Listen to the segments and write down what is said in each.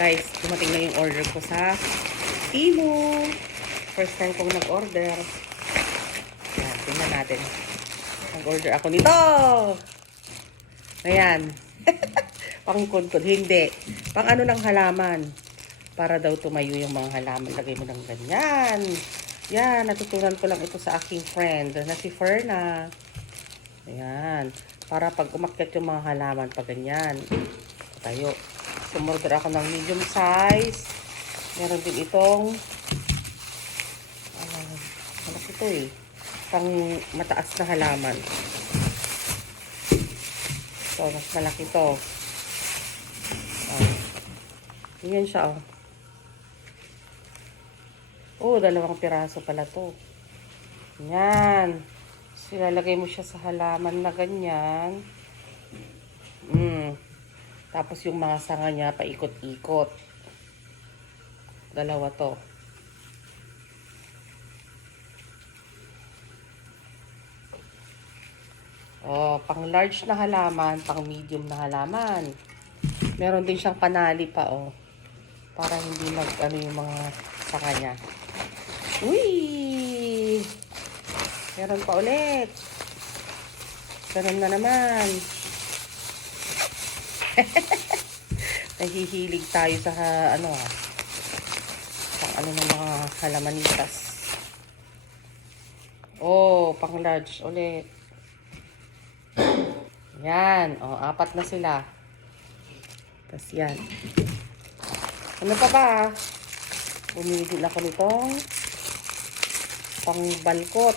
Guys, dumating na yung order ko sa Temu. First time kong nag-order. Ayan, tingnan natin. Nag-order ako nito. Ayan. Pang-kudkod. Hindi. Pang ano ng halaman. Para daw tumayo yung mga halaman. Lagay mo ng ganyan. Yan, natutunan ko lang ito sa aking friend na si Ferna. Ayan. Para pag umakyat yung mga halaman, pag ganyan. Tayo. Sumorder ako ng medium size. Meron din itong malaki ito eh. Pang mataas na halaman. So, mas malaki ito. Ganyan siya oh. Oh, 2 piraso pala to. Yan. Silalagay mo siya sa halaman na ganyan. Tapos yung mga sanga niya, paikot-ikot. 2 to. Oh, pang large na halaman, pang medium na halaman. Meron din siyang panali pa, oh. Para hindi ano yung mga sanga niya. Uy! Meron pa ulit. Ganun na naman. Nahihilig tayo sa pang ng mga halamanitas. Oh, pang large ulit. Yan. Oh, 4 na sila. Tapos yan. Ano pa ba? Bumili din ako nitong pang balkot.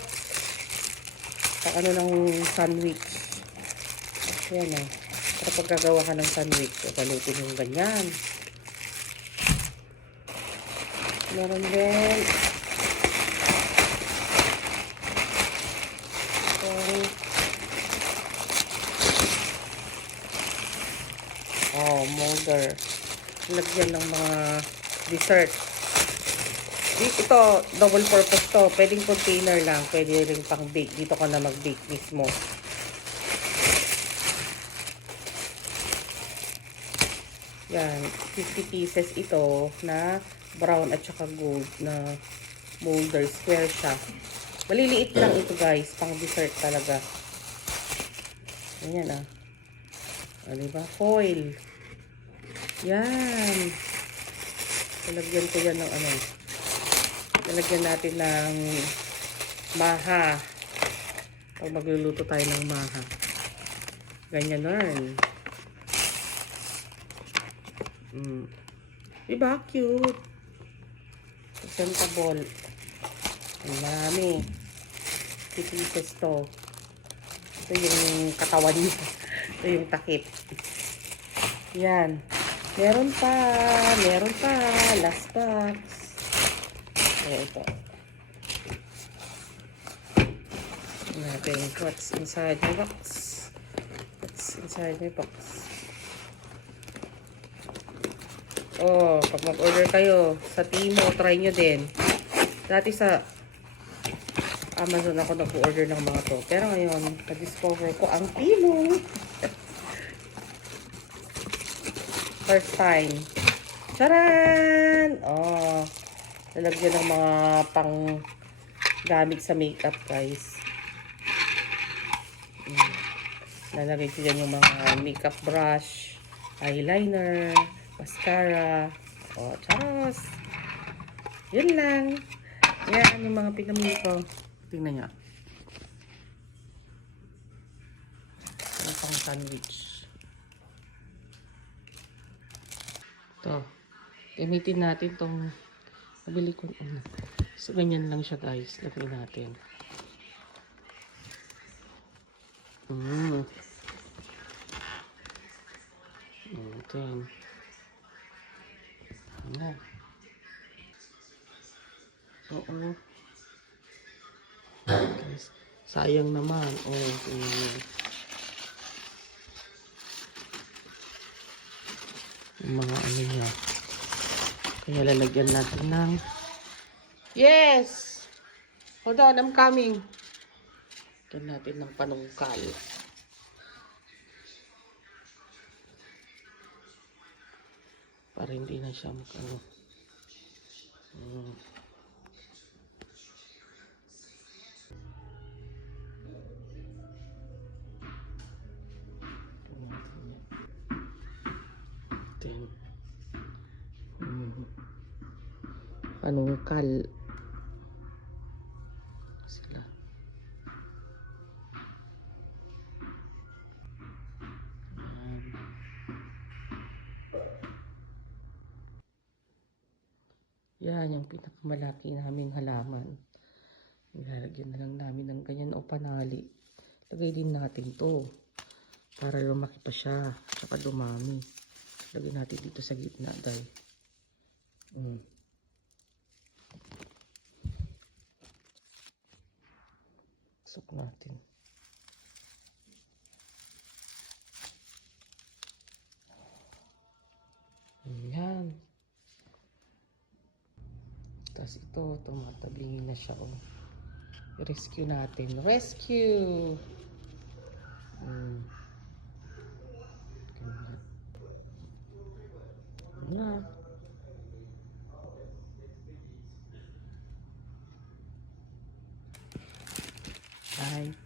Pang ng sandwich. Yan eh. Para pagkagawa ka ng sandwich, balutin yung ganyan. Meron din molder. Lagyan ng mga dessert. Ito, double purpose to. Pwedeng container lang. Pwede rin pang bake. Dito ka na mag-bake mismo. Yan. 50 pieces ito na brown at saka gold na molder. Square siya. Maliliit lang ito guys. Pang dessert talaga. Ayan ah. O, diba? Foil. Yan. Lalagyan ko yan ng lalagyan natin ng maha. Pag magluluto tayo ng maha. Ganyan na rin. Diba? Cute. Presentable. Ang dami. Pieces to. Ito yung katawan niya. Ito yung takip. Yan. Meron pa. Meron pa. Last box. Ito. Natin. What's inside my box? What's inside my box? Oh, pag mag-order kayo sa Temu, try nyo din. Dati sa Amazon ako nag-order ng mga to. Pero ngayon, na-discover ko ang Temu. First time. Charan! Oh, lalagyan ng mga pang gamit sa makeup, guys. Lalagay ko dyan yung mga makeup brush, eyeliner, mascara. Oh, charos! Yun lang. Yan yung mga pinamili ko. Tingnan nyo. Yung pang sandwich. Ito. Gamitin natin tong nabili ko. So, ganyan lang siya guys. Lagay natin. Then, ano? Oo. Guys, sayang naman. Yung mga ano niya. Kaya lalagyan natin ng yes! Hold on, I'm coming. Ito natin ng panungkal. Para hindi na siya mag-ano. Mm. Then, panungkal sila. Yan, yung pinakamalaki naming halaman. Ilalagyan na lang namin ng ganyan o panali. Lagay din natin to para lumaki pa siya, tsaka dumami. Lagay natin dito sa gitna, guys. Sok natin. Ayan. Tapos ito, tumatabingin na siya. Oh. I-rescue natin. Rescue! Ganyan. Na. Bye.